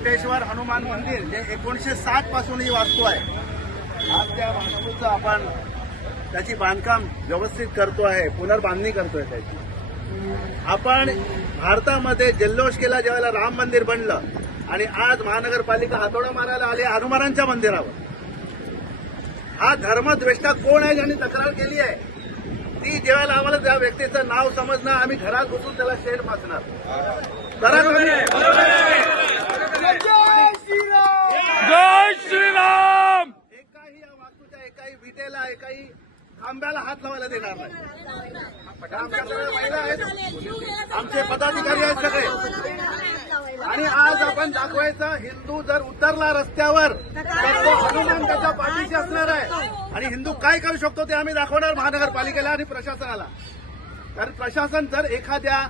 कोटेश्वर हनुमान मंदिर जे 1960 पासून ही वास्तू आहे. आज त्या वास्तूचं आपण त्याची बांधकाम व्यवस्थित करतो आहे, पुनर्बांधणी करतोय त्याची. आपण भारतामध्ये जल्लोष केला ज्यावेळेला राम मंदिर बनलं आणि आज महानगरपालिका हातोडा मारायला आली हनुमानांच्या मंदिरावर. हा धर्मद्वेष्टा कोण आहे ज्यांनी तक्रार केली आहे? ती ज्यावेळेला आम्हाला त्या व्यक्तीचं नाव समजणार आम्ही घरात घुसून त्याला शेड फासणार. जय श्रीराम. एकाही या वास्तूच्या एकाही विटेला एकाही खांब्याला हात लावायला देणार नाही. आमच्याकडे महिला आहेत, आमचे पदाधिकारी आहेत सगळे. आणि आज आपण दाखवायचं हिंदू जर उतरला रस्त्यावर तर तो हनुमान त्याच्या पाठीशी असणार आहे. आणि हिंदू काय करू शकतो ते आम्ही दाखवणार महानगरपालिकेला आणि प्रशासनाला. कारण प्रशासन जर एखाद्या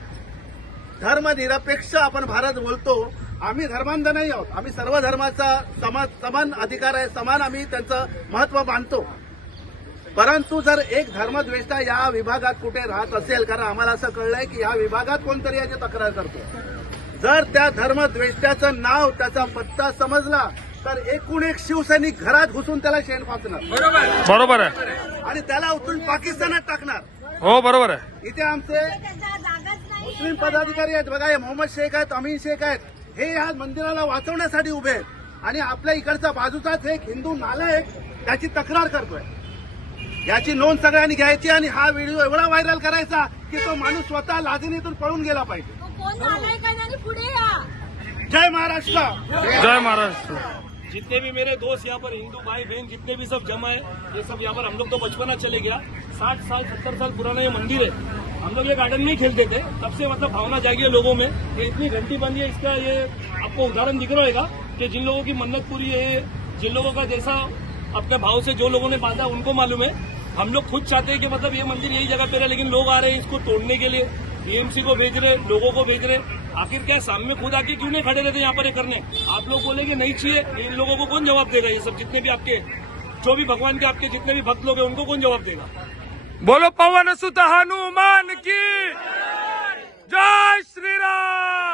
धर्मनिरपेक्ष आपण भारत बोलतो, आम्ही धर्मांध नाही आहोत, आम्ही सर्व धर्माचा समान अधिकार आहे, समान आम्ही त्यांचं महत्व मानतो. परंतु जर एक धर्मद्वेष्टा या विभागात कुठे राहत असेल, कारण आम्हाला असं कळलंय की या विभागात कोणतरी याची तक्रार करतो, जर त्या धर्मद्वेष्ट्याचं नाव त्याचा पत्ता समजला तर एकूण एक शिवसैनिक घरात घुसून त्याला शेण फासणार. बरोबर आहे. आणि त्याला उचलून पाकिस्तानात टाकणार. हो बरोबर आहे. इथे आमचे मुस्लिम पदाधिकारी आहेत बघा, हे मोहम्मद शेख आहेत, अमीन शेख आहेत, हे या मंदिराला वाचवण्यासाठी उभे आहेत. आणि आपल्या इकडचा बाजूचाच एक हिंदू नालायक त्याची तक्रार करतोय. याची नोंद सगळ्यांनी घ्यायची आणि हा व्हिडिओ एवढा व्हायरल करायचा की तो माणूस स्वतः लाजिनीतून पळून गेला पाहिजे. जय महाराष्ट्र. जय महाराष्ट्र. जितने भी मेरे दोस्त यहाँ पर हिंदू भाई बहन जितने भी सब जमा है, ये सब यहाँ पर हम लोग तो बचपना चले गया, 60 साल 70 साल पुराना ये मंदिर है. हम लोग ये गार्डन में ही खेलते थे, तब से मतलब भावना जागी है लोगों में. ये इतनी घंटी बंदी है, इसका ये आपको उदाहरण दिख रहा होगा कि जिन लोगों की मन्नत पूरी है, जिन लोगों का जैसा अपने भाव से जो लोगों ने बांधा उनको मालूम है. हम लोग खुद चाहते हैं कि मतलब ये मंदिर यही जगह पे रहे, लेकिन लोग आ रहे हैं इसको तोड़ने के लिए, टीएमसी को भेज रहे, लोगों को भेज रहे. आखिर क्या सामने खुद आके क्यों नहीं खड़े रहते यहाँ पर ये करने? आप लोग बोलेंगे नहीं चाहिए, इन लोगों को कौन जवाब देगा? ये सब जितने भी आपके जो भी भगवान के आपके जितने भी भक्त लोग हैं उनको कौन जवाब देगा? बोलो पवन सुत हनुमान की जय श्रीराम.